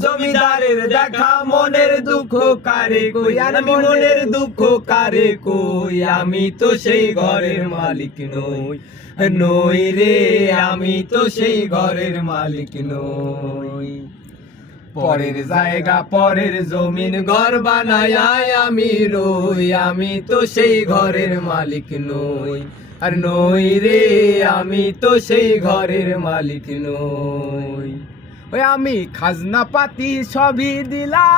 জমিদারের দেখা মনের দুঃখ কারে কই, আর আমি মনের দুঃখ কারে কই, আমি তো সেই ঘরের মালিক নই, নই রে আমি তো সেই ঘরের মালিক নই। পরের জায়গা পরের জমিন ঘর বানায় আমি রই, আমি তো সেই ঘরের মালিক নই, আর নই রে আমি তো সেই ঘরের মালিক নই। ওই আমি খাজনা পাতি সবই দিলাম,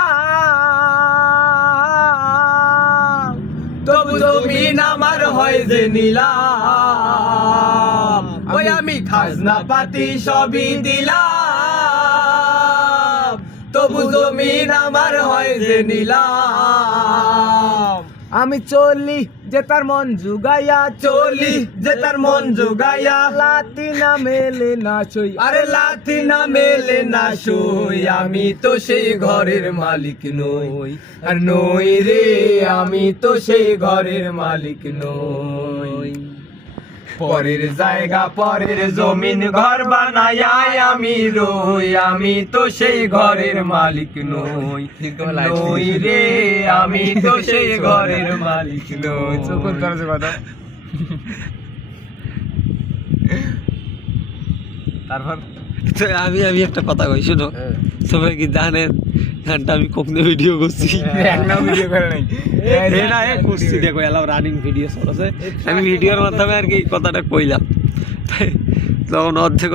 তবু জমিন আমার হয় যে নিলাম। ওই আমি খাজনা পাতি সবই দিলাম, তবু জমিন আমার হয় যে নিলাম। আমি চলি যে তার মন জুগাইয়া, চলি যে তার মন জুগাইয়া, লাথি না মেলে না সই, আরে লাথি না মেলে না সই, আমি তো সেই ঘরের মালিক নই, আর নই রে আমি তো সেই ঘরের মালিক নই। পরের জায়গা পরের জমিন ঘর বানায় আমি রই, আমি তো সেই ঘরের মালিক নই, নই রে আমি তো সেই ঘরের মালিক নই। চকুন করেছে কথা। তারপর আমি একটা কথা কই, শুনো। সবাই কি জানেন গানটা আমি কখনো ভিডিও করছি? একটা ভিডিও করে নাই, করছি, দেখো এলাও রানিং ভিডিও চলছে, আমি ভিডিওর মাধ্যমে আর কি কথাটা কইলাম, তখন অর্ধেক